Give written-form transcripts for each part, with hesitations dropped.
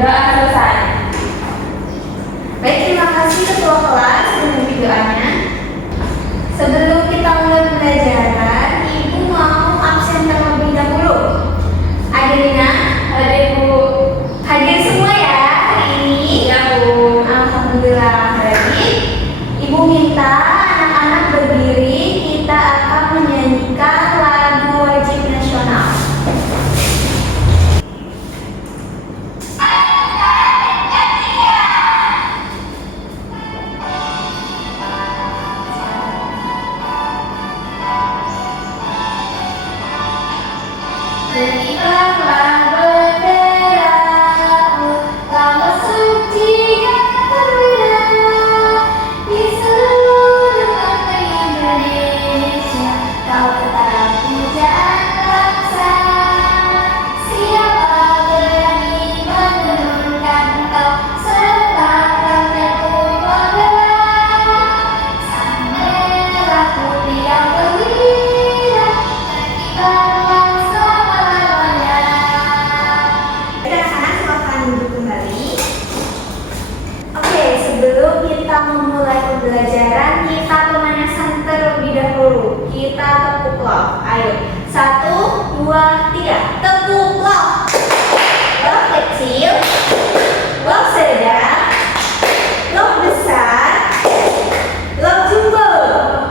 Udah selesai. Baik, terima kasih ketua kelas dengan videonya. Sebelum kita mulai pembelajaran, Ibu mau absen terlebih dahulu. Adelina, hadir Bu. Hadir semua ya hari ini? Ya Bu. Alhamdulillah. Berarti Ibu minta anak-anak berdiri, kita akan menyanyikan lagu wajib nasional. Berikanlah benderamu, lambang suci dan terbina di seluruh tanah Indonesia. Kau tetap pujaan bangsa. Siapa berani menurunkan engkau, sertakan teguh penggerak sang merah putih yang berwibawa. Sebelum kita memulai pembelajaran, kita pemanasan terlebih dahulu. Kita tepuk love. Ayo, 1, 2, 3. Tepuk love. Love kecil, love sedang, love besar, love jumbo.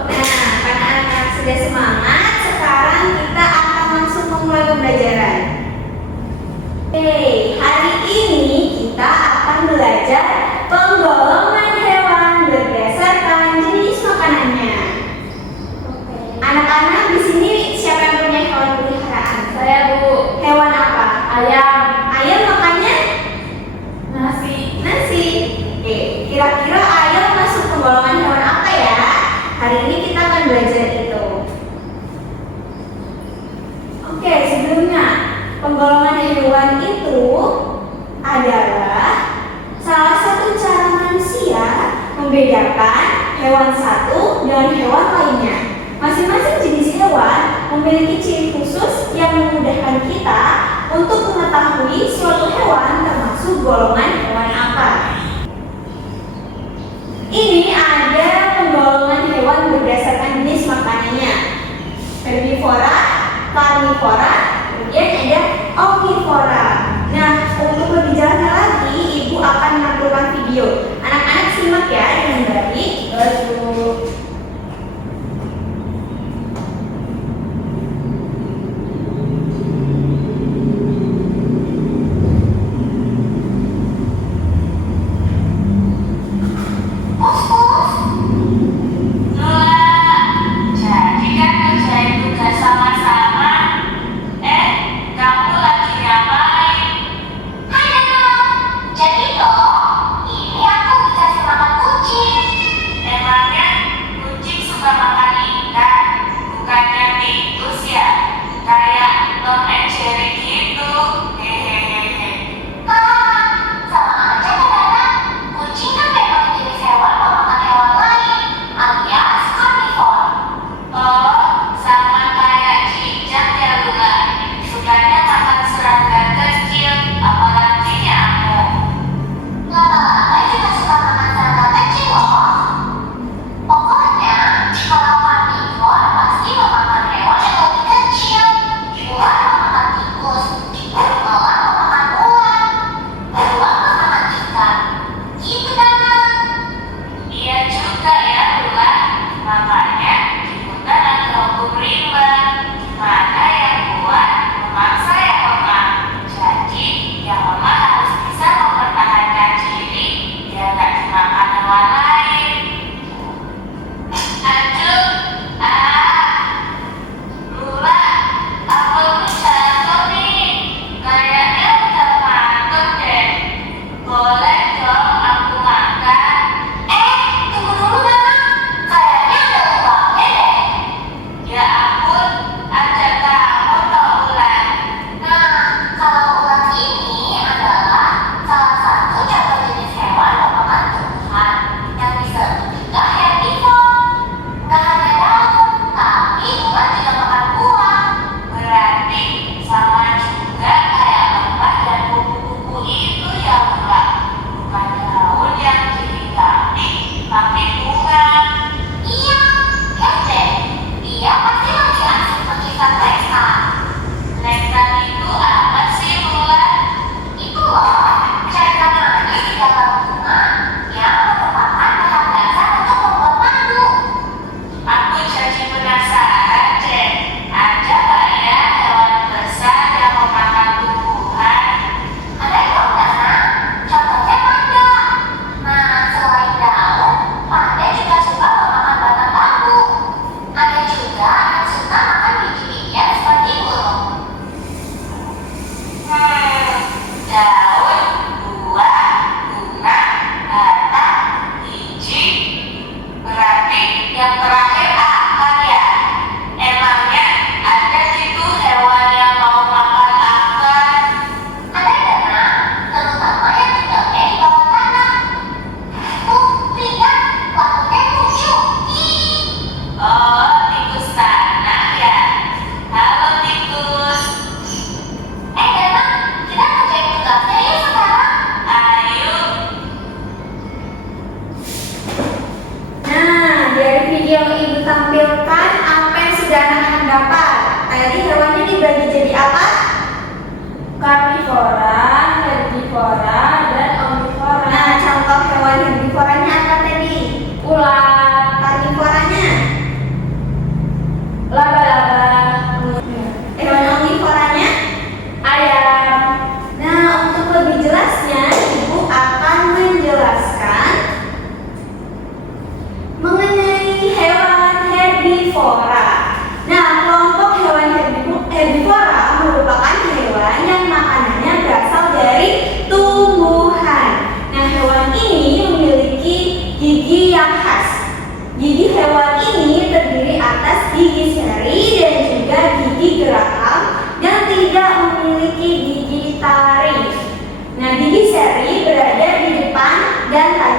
Nah, karena anak-anak sudah semangat, sekarang kita akan langsung memulai pembelajaran. Hari ini kita akan belajar penggolongan hewan berdasarkan jenis makanannya. Anak-anak di sini siapa yang punya hewan peliharaan? Saya Bu. Hewan apa? Ayam. Ayam makannya Nasi. nasi. Kira-kira ayam masuk penggolongan hewan apa ya? Hari ini kita akan belajar itu. Sebelumnya penggolongan hewan itu adalah salah satu cara manusia membedakan hewan satu dengan hewan lainnya. Masing-masing jenis hewan memiliki ciri khusus yang memudahkan kita untuk mengetahui suatu hewan termasuk golongan hewan apa. Ini ada penggolongan hewan berdasarkan jenis makanannya. Herbivora, karnivora, kemudian ada omnivora. Nah, untuk lebih jelasnya lagi, Ibu akan menampilkan video. Anak-anak simak ya dengan baik. Jadi kan ngerjain tugas sama-sama.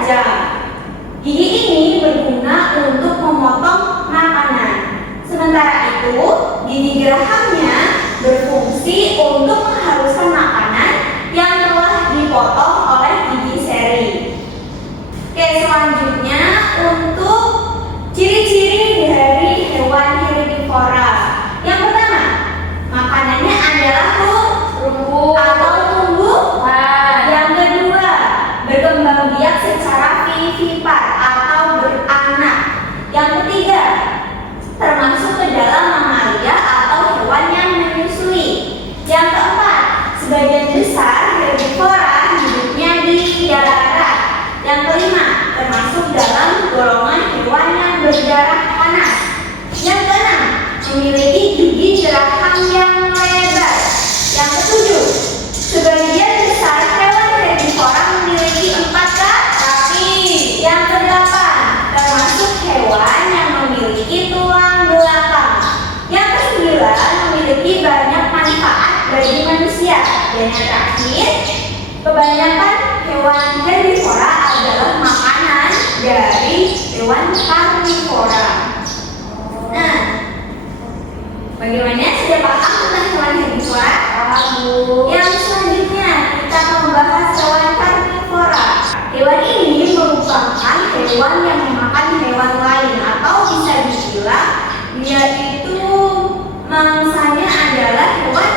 tajam. Gigi ini berguna untuk memotong makanan. Sementara itu, gigi gerahamnya berfungsi untuk menghaluskan makanan yang telah dipotong oleh gigi seri. Oke, selanjutnya untuk ciri-ciri dari hewan herbivora. Yang pertama, makanannya adalah rumput atau tumbuhan. Tumbuhan. Yang kedua, berkembang biak secara vivipar atau beranak. Yang ketiga, termasuk ke dalam mamalia atau hewan yang menyusui. Yang keempat, sebagian besar herbivora hidupnya di darat. Yang kelima, termasuk dalam golongan hewan yang berdarah panas. Yang keenam, memiliki gigi geraham yang lebar. Yang ketujuh, sebagian besar hewan herbivora memiliki 4 kaki. Yang kedelapan, termasuk hewan yang memiliki tulang belakang. Yang kesembilan, memiliki banyak manfaat bagi manusia. Dan yang terakhir, kebanyakan hewan herbivora adalah makanan dari hewan karnivora. Nah, bagaimana, sudah paham tentang hewan herbivora? Yang selanjutnya kita akan membahas hewan karnivora. Hewan ini merupakan hewan yang memakan hewan lain atau bisa dibilang dia itu mangsanya adalah hewan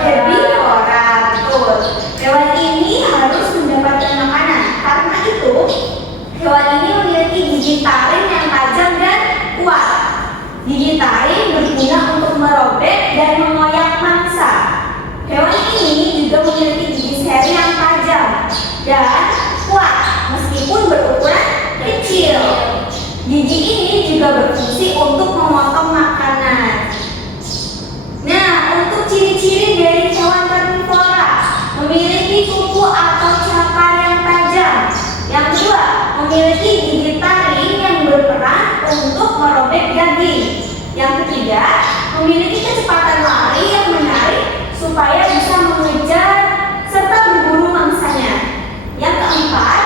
herbivora. Betul. Hewan ini harus mendapatkan makanan. Karena itu, hewan ini memiliki gigi taring yang tajam dan kuat. Gigi taring berguna untuk merobek dan mengoyak mangsa. Hewan ini juga memiliki gigi seri yang tajam dan kuat meskipun berukuran kecil. Gigi ini juga berfungsi untuk memotong makanan. Nah, untuk ciri-ciri dari hewan karnivora, memiliki kuku atau cakar yang tajam. Yang kedua, memiliki gigi taring yang berperan untuk merobek daging. Yang ketiga, memiliki kecepatan lari yang menarik supaya bisa mengejar serta berburu mangsanya. Yang keempat,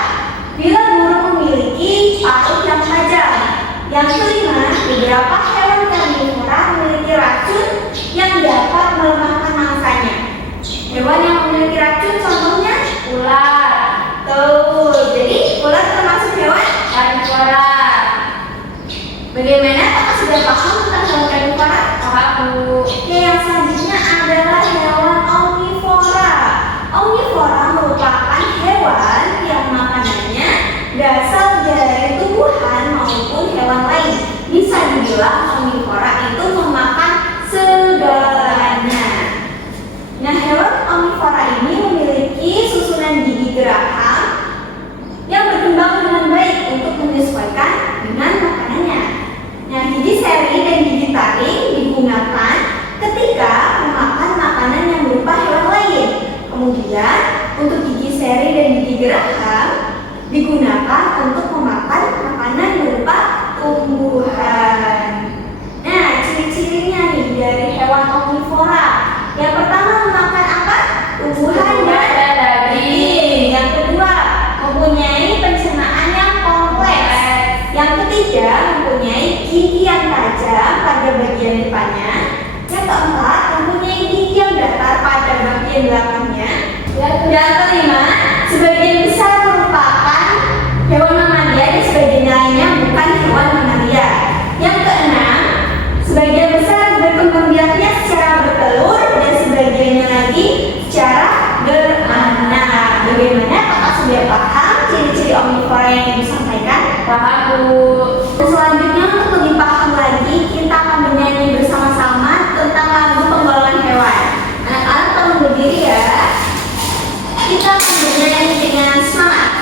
bila burung memiliki paruh yang tajam. Yang kelima, beberapa hewan karnivora memiliki racun yang dapat melemahkan mangsanya. Hewan yang memiliki racun contohnya Ular. tuh. Jadi ular termasuk hewan Karnivora. Bagaimana? Apakah sudah paham tentang hewan karnivora? Paham, Bu. Oke, yang selanjutnya adalah hewan omnivora. Omnivora merupakan hewan yang makanannya berasal dari tumbuhan maupun hewan lain. Bisa dibilang omnivora itu memakan segalanya. Nah, hewan omnivora ini memiliki susunan gigi geraham yang berkembang dengan baik untuk menyesuaikan dengan makanannya. Nah, gigi seri dan gigi taring digunakan ketika memakan makanan yang berupa hewan lain. Kemudian, untuk gigi seri dan gigi geraham digunakan untuk memakan makanan berupa tumbuhan. Nah, ciri-cirinya nih dari hewan omnivora. Yang pertama, memakan apa? Tumbuhan dan daging. Yang kedua, mempunyai pencernaan yang kompleks. Yang ketiga, mempunyai gigi yang tajam pada bagian depannya. Yang keempat, mempunyai gigi yang datar pada bagian belakangnya. Yang kelima, sebagian besar merupakan hewan mamalia dan sebagian lainnya bukan hewan mamalia. Yang keenam, sebagian besar berkembang biaknya secara bertelur dan sebagiannya lagi secara beranak. Bagaimana? Apakah sudah paham ciri-ciri omnivora yang disampaikan? Paham, Bu. Selanjutnya, untuk lebih paham lagi, kita akan bernyanyi bersama-sama tentang lagu penggolongan hewan. Anak-anak tolong berdiri ya. Kita akan bernyanyi dengan semangat.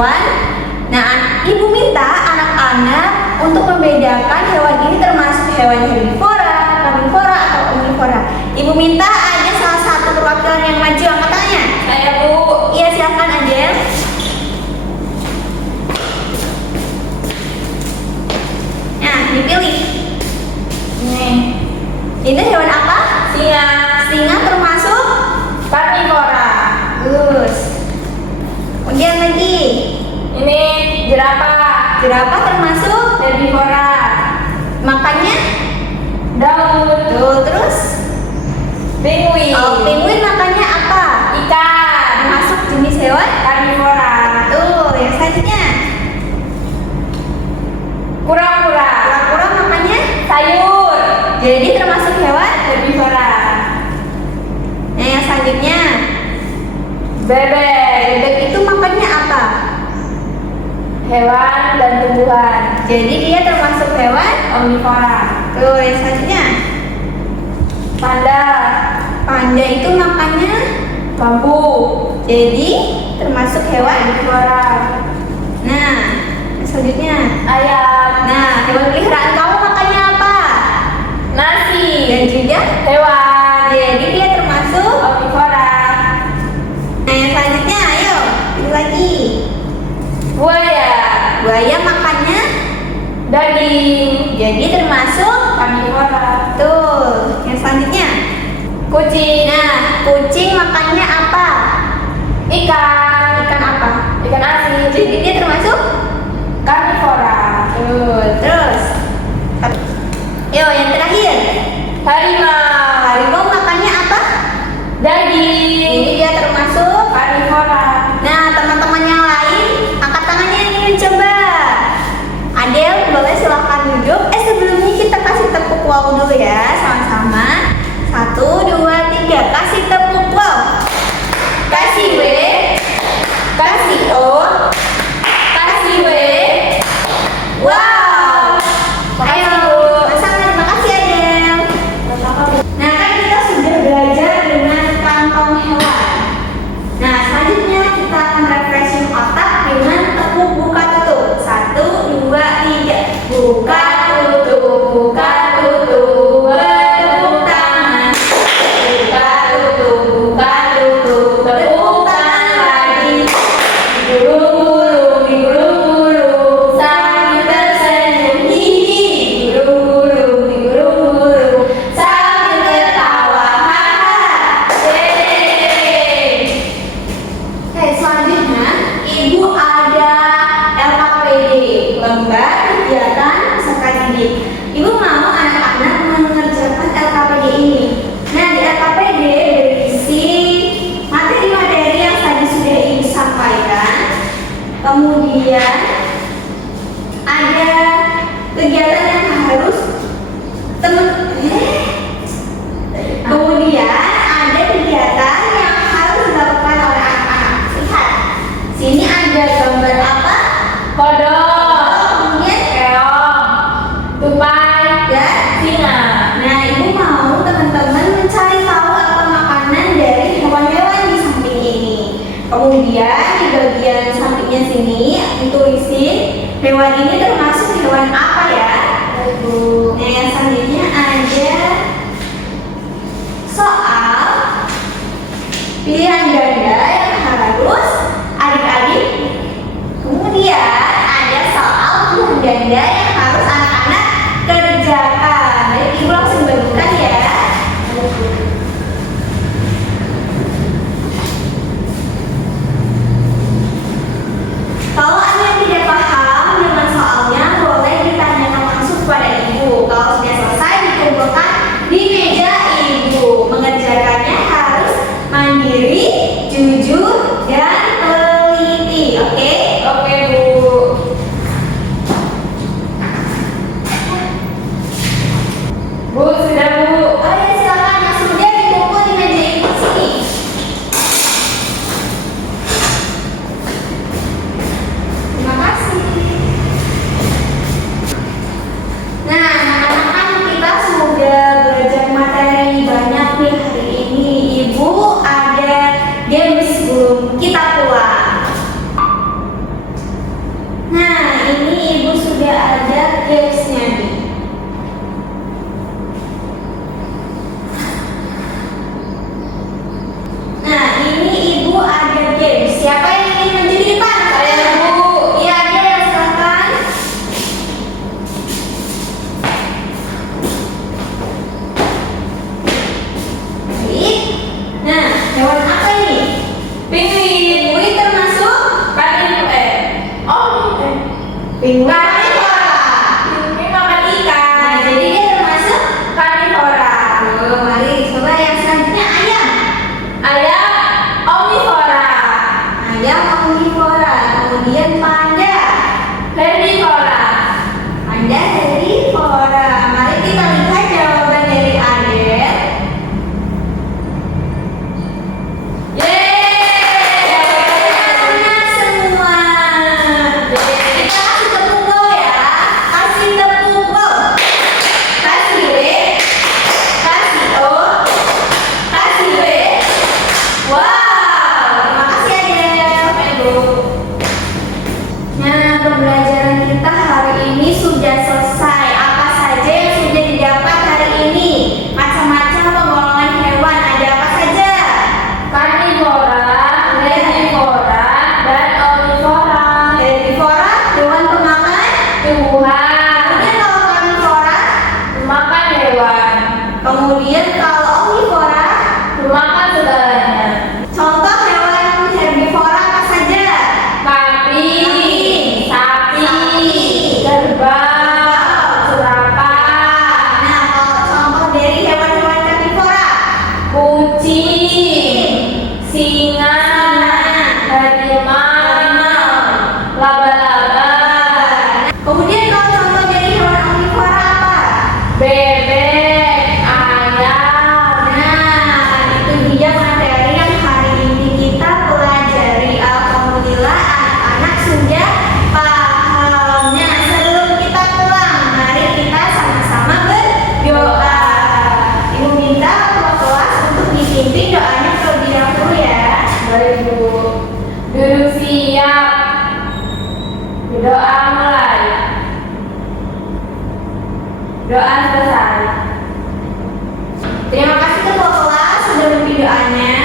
hewan. Nah, ibu minta anak-anak untuk membedakan hewan ini termasuk hewan herbivora, karnivora, atau omnivora. Ibu minta ada salah satu perwakilan yang maju, angkat tangannya. Saya, Bu. Iya, silakan Adel. Nah, dipilih. Nih. Ini hewan apa? Singa. Singa termasuk? Karnivora. Bagus. Kemudian lagi. Ini jerapah. Jerapah termasuk? Herbivora. Makannya? Daun. Tuh, terus? Penguin. Oh, penguin makannya apa? Ikan. Termasuk jenis hewan? Karnivora. Tuh, yang selanjutnya. Kura-kura. Kura-kura makannya? Sayur. Jadi termasuk hewan? Herbivora. Nah, yang selanjutnya. Bebek. Bebek itu makannya apa? Hewan dan tumbuhan. Jadi dia termasuk hewan? Omnivora. Tuh, yang selanjutnya. Panda. Panda itu makannya? Bambu. Jadi termasuk hewan? Herbivora. Nah, yang selanjutnya. Ayam. Nah, hewan peliharaan kamu makannya apa? Nasi. Dan juga Hewan. jadi dia termasuk? Omnivora. Nah, yang selanjutnya, ayo pilih lagi. Buaya. Buaya makannya? Daging. Jadi termasuk? Karnivora. Tuh, yang selanjutnya. Kucing. Nah, kucing makannya apa? Ikan. Ikan apa? Ikan asin. Jadi dia termasuk? Karnivora. Tuh, terus. Yo, yang terakhir. Harimau. Harimau makannya apa? Jadi Daging. dia termasuk? Karnivora. Nah, teman-teman yang lain, angkat tangannya yang ingin mencoba. Adel, boleh silakan duduk. Sebelumnya kita kasih tepuk wow dulu ya, sama-sama. 1, 2, 3, kasih tepuk wow. Kasih W, kasih O, kasih W. Wow. Ayo, sama-sama. Terima kasih Adel. Nah, kan kita sudah belajar dengan kantong hewan. Nah, selanjutnya kita akan refreshing otak dengan tepuk buka tutup. 1, 2, 3. Buka tutup, buka tutup, bertepuk tangan. Buka tutup, tepuk tangan lagi. Digulung-gulung, digulung-gulung, sambil tersenyum, hihi. Digulung-gulung, sambil tertawa, haha. Yeay. Oke, selanjutnya Ibu ada LKPD, lembar kegiatan peserta didik. Ibu mau anak-anak mengerjakan LKPD ini. Nah, di LKPD berisi materi-materi yang tadi sudah Ibu sampaikan. Kemudian ada kegiatan yang harus Kemudian ada kegiatan yang harus dilakukan oleh anak-anak. Lihat, sini ada gambar apa? Kodok. Kemudian Keong. Tupai. dan Singa. Nah, Ibu mau teman-teman mencari tahu apa makanan dari hewan-hewan di samping ini. Kemudian di bagian sampingnya sini ditulisin hewan ini termasuk hewan apa ya? Ibu. Nah, yang selanjutnya ada soal pilihan ganda yang harus adik-adik. Kemudian ada soal pilihan ganda yang harus anak-anak kerjakan. Baik, Ibu langsung bagikan ya. Kalau ada yang tidak paham dengan soalnya, boleh ditanyakan langsung kepada Ibu. Kalau sudah selesai, dikumpulkan di meja Ibu. Mengerjakannya harus mandiri, Penguin karnivora. Penguin makan ikan. Nah, jadi dia termasuk Karnivora. tuh, mari coba yang selanjutnya ayam. Ayam omnivora. Ayam omnivora. Kemudian panda. Herbivora. Panda herbivora. Mari kita lihat jawaban dari Adel. Benar semua. Kita kasih tepuk go ya. Kasih tepuk go. Kasih W. Kasih O. Kasih W. Wow. Terima kasih Adel. Sampai Bu. Nah, pembelajaran kita hari ini sudah selesai. Apa saja yang sudah didapat hari ini? Macam-macam penggolongan hewan. Ada apa saja? Karnivora, herbivora, dan omnivora. Herbivora, hewan pemakan. Tumbuhan, Kemudian kalau karnivora, makan hewan, kemudian kalau omnivora, makan segalanya. contoh hewan herbivora apa saja? Kambing, sapi, kerbau, jerapah, Nah, kalau contoh dari hewan-hewan karnivora, kucing, singa, harimau, laba-laba, kemudian kalau contoh dari hewan omnivora apa? bebek, ayam. Nah, itu dia materi yang hari ini kita pelajari. Alhamdulillah anak-anak sudah paham. Nah, sebelum kita pulang, mari kita sama-sama berdoa. Ibu minta ketua kelas untuk dipimpin doanya terlebih dahulu ya. Baik Bu, duduk siap. Doa mulai. Doa selesai. Terima kasih ketua kelas sudah memimpin doanya.